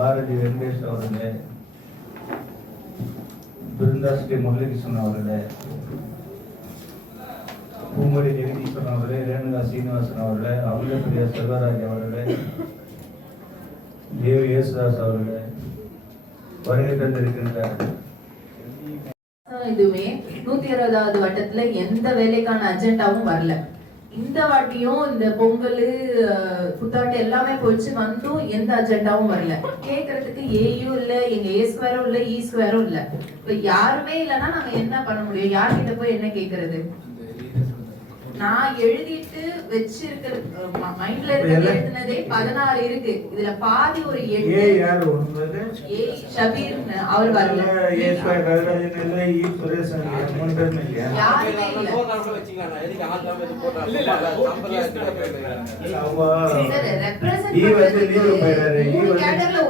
பாரதி வெங்கடேஷ் அவர்களே பிருந்தாஸ் கே முரளிகிருஷ்ணன் அவர்களே பூங்கொடி ஜெகதீஸ்வரன் அவர்களே ரேணுகா சீனிவாசன் அவர்களே அமிர்தபிரியா செல்வராஜ் அவர்களே தேவ் யேசுதாஸ் அவர்களே வருகை தந்திருக்கின்றார் இதுவே நூத்தி அறுபதாவது வட்டத்துல எந்த வேலைக்கான அஜெண்டாவும் வரல. இந்த வாட்டியும் இந்த பொங்கல் அஹ், புத்தாட்டு எல்லாமே போயிடுச்சு. வந்தும் எந்த அஜெண்டாவும் வரல. கேட்கறதுக்கு ஏயும் இல்ல எங்க ஏ ஸ்கொயரும் இல்ல e இ ஸ்கொயரும் இல்ல. இப்ப யாருமே இல்லைன்னா நாங்க என்ன பண்ண முடியும்? யார்கிட்ட போய் என்ன கேக்குறது? நான் எழுதிட்டு வச்சிருக்கிற மைண்ட்ல இருக்க எழுதினதே பதினாறு இருக்கு. இதுல பாதி ஒரு ஏ யார் ஒன்பது? ஏ ஷபீர்னு அவர் வரல. ஏ ஸ்கொயர் இல்லை இ மூணு இல்லையா? யாருமே இல்ல வந்து-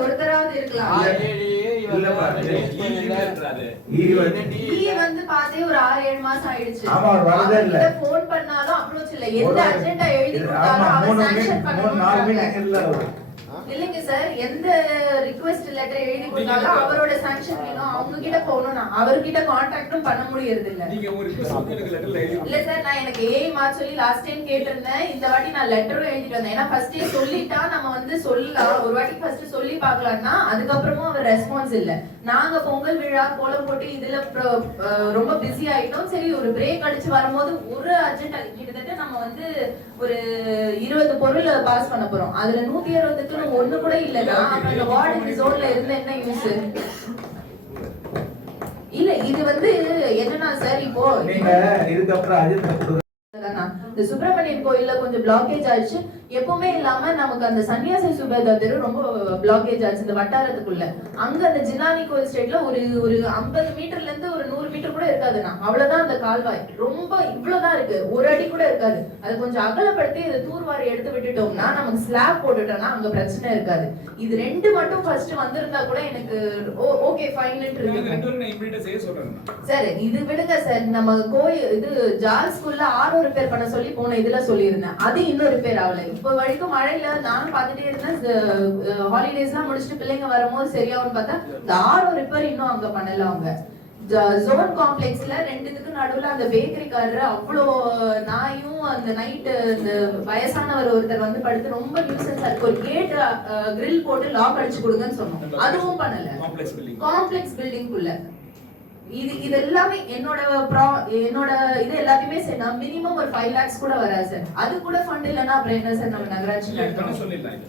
ஒருத்தராவது இருக்கலாம். இல்லப்பா, ஈ வந்து ஈ வந்து பார்த்தே ஒரு ஆறு, ஏழு மாசம் ஆயிடுச்சு. ஆமா, வரதே இல்ல. phone பண்ணாலும் approach இல்ல. எந்த எழுதி கொடுத்தாலும் மூணு நாலு இல்ல அவரு. இல்லைங்க சார் எந்த ரிக்வெஸ்ட் லெட்டர் எழுதி கொடுத்தாலும் அவரோட சாங்ஷன் வேணும். அவங்க கிட்ட போகணும் அவர்கிட்ட கான்டாக்டும் பண்ண முடியறது இல்ல நீங்க ஒரு request வந்து எனக்கு letterல எழுதி இல்ல சார் நான் எனக்கு ஏஐ மாத்த சொல்லி லாஸ்ட் டைம் கேட்டிருந்தேன். இந்த வாட்டி நான் லெட்டரும் எழுதிட்டு வந்தேன். ஏன்னா ஃபர்ஸ்டே சொல்லிட்டா நம்ம வந்து சொல்லலாம். ஒரு வாட்டி ஃபர்ஸ்ட் சொல்லி பார்க்கலாம்னா அதுக்கப்புறமும் அவர் ரெஸ்பான்ஸ் இல்ல. நாங்க பொங்கல் விழா கோலம் போட்டு இதுல ரொம்ப பிஸி ஆயிட்டோம். சரி ஒரு பிரேக் அடிச்சு வரும்போது ஒரு அர்ஜென்ட் கிட்டத்தட்ட நம்ம வந்து ஒரு இருபது பொருள் பாஸ் பண்ண போறோம். அதுல நூத்தி அறுபதுக்குன்னு ஒண்ணு கூட இல்லைன்னா அந்த வார்டு ஜோன்ல இருந்து என்ன யூஸ் இல்ல இது வந்து என்னன்னா சார் இப்போ நீங்க இதுக்கப்புறம் அஜித் சுப்பிரமணியன் கோயில்ல கொஞ்சம் பிளாக்கேஜ் ஆச்சு எப்பவுமே இல்லாம நமக்கு அந்த சன்னியாசி சுபேதா தெரு ரொம்ப பிளாக்கேஜ் ஆச்சு இந்த வட்டாரத்துக்குள்ள. அங்க அந்த ஜிலானி கோயில் ஸ்ட்ரீட்ல ஒரு ஒரு ஐம்பது மீட்டர்ல இருந்து ஒரு நூறு மீட்டர் கூட இருக்காதுண்ணா. அவ்வளவுதான் அந்த கால்வாய். ரொம்ப இவ்வளவுதான் இருக்கு. ஒரு அடி கூட இருக்காது. அது கொஞ்சம் அகலப்படுத்தி இதை தூர்வாரி எடுத்து விட்டுட்டோம்னா நமக்கு ஸ்லாப் போட்டுட்டோம்னா அங்க பிரச்சனை இருக்காது. இது ரெண்டு மட்டும் ஃபர்ஸ்ட் வந்திருந்தா கூட எனக்கு ஓகே ஃபைன் சார் இது விடுங்க சார். நம்ம கோயில் இது ஜால் ஸ்கூல்ல ஆரோ ரிப்பேர் பண்ண சொல்லி போன இதுல சொல்லியிருந்தேன். அது இன்னும் ரிப்பேர் ஆகல இப்போ வரைக்கும் மழையில நானும் பார்த்துட்டே இருந்தேன். ஹாலிடேஸ்லாம் முடிச்சுட்டு பிள்ளைங்க வரும்போது சரியாகும்னு பார்த்தா இந்த ஆரோ ரிப்பேர் இன்னும் அங்க பண்ணல அவங்க. ஜோன் காம்ப்ளெக்ஸ்ல ரெண்டுத்துக்கு நடுவுல அந்த பேக்கரிக்காரர் அவ்வளோ நாயும் அந்த நைட்டு இந்த வயசானவர் ஒருத்தர் வந்து படுத்து ரொம்ப நியூசன்ஸா இருக்கு. ஒரு கேட் கிரில் போட்டு லாக் அடிச்சு கொடுங்கன்னு சொன்னோம். அதுவும் பண்ணல. காம்ப்ளெக்ஸ் பில்டிங் குள்ள இது இது எல்லாமே என்னோட ப்ரா என்னோட இது எல்லாத்தையுமே சரி நான் மினிமம் ஒரு ஃபைவ் லேக்ஸ் கூட வராது சார் அது கூட ஃபண்ட் இல்லைன்னா அப்புறம் என்ன சார் நம்ம நகராட்சி நடத்தணும்? சொல்லிடலாம் இது.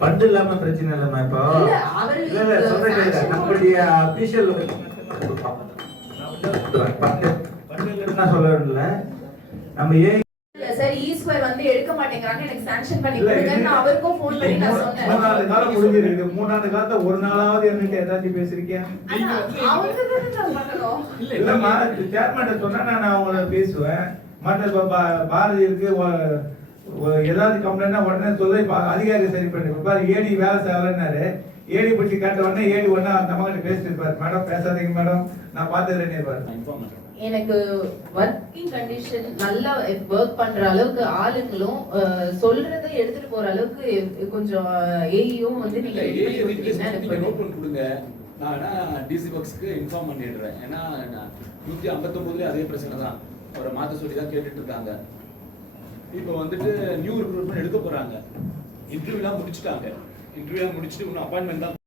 பண்டு இல்லாம பிரச்சனை இல்லம்மா இப்போ. இல்ல, அவரு இல்ல இல்ல சொல்றேன் நம்மளுடைய அபிஷியல் பண்டு பண்டு இல்லைன்னு நான் சொல்ல வரல நம்ம ஏன் ஸ்கொயர் வந்து எடுக்க மாட்டேங்கிறாங்க. எனக்கு சாங்ஷன் பண்ணி இல்ல, கொடுங்க. இது- நான் அவருக்கும் ஃபோன் பண்ணி நான் மூணாவது சொன்னேன். காலம் முடிஞ்சிருக்கு. மூணாவது காலத்துல ஒரு நாளாவது என்கிட்ட ஏதாச்சும் பேசிருக்கியா? அவங்க இல்ல இல்லம்மா சொன்னா நான் அவங்கள பேசுவேன். மற்ற பாரதி இருக்கு ஏதாவது கம்ப்ளைண்ட்னா உடனே சொல்லி பா- அதிகாரி சரி பண்ணி இப்ப பாரு ஏடி வேலை செய்யலன்னாரு ஏடி பிடிச்சி கேட்ட உடனே ஏடி உடனே அந்த அம்மா கிட்ட பேசிட்டு இருப்பாரு. மேடம் பேசாதீங்க மேடம். நான் பார்த்துக்கிறேன் இருப்பாரு. எனக்கு ஒர்க்கிங் கண்டிஷன் நல்லா ஒர்க் பண்ற அளவுக்கு ஆளுங்களும் சொல்றதை எடுத்துட்டு போற அளவுக்கு கொஞ்சம் ஏயும் வந்து நீங்க கொடுங்க. நான் டிசி பாக்ஸ்க்கு இன்ஃபார்ம் பண்ணிடுறேன். ஏன்னா நான் நூத்தி ஐம்பத்தொன்பதுலயும் அதே பிரச்சனை தான். அவரை மாத்த சொல்லி தான் கேட்டுட்டு இருக்காங்க. இப்போ வந்துட்டு நியூ ரெக்ரூட்மெண்ட் எடுக்க போறாங்க. இன்டர்வியூலாம் முடிச்சுட்டாங்க. இன்டர்வியூ முடிச்சுட்டு இன்னும் அப்பாயின்மெண்ட் தான்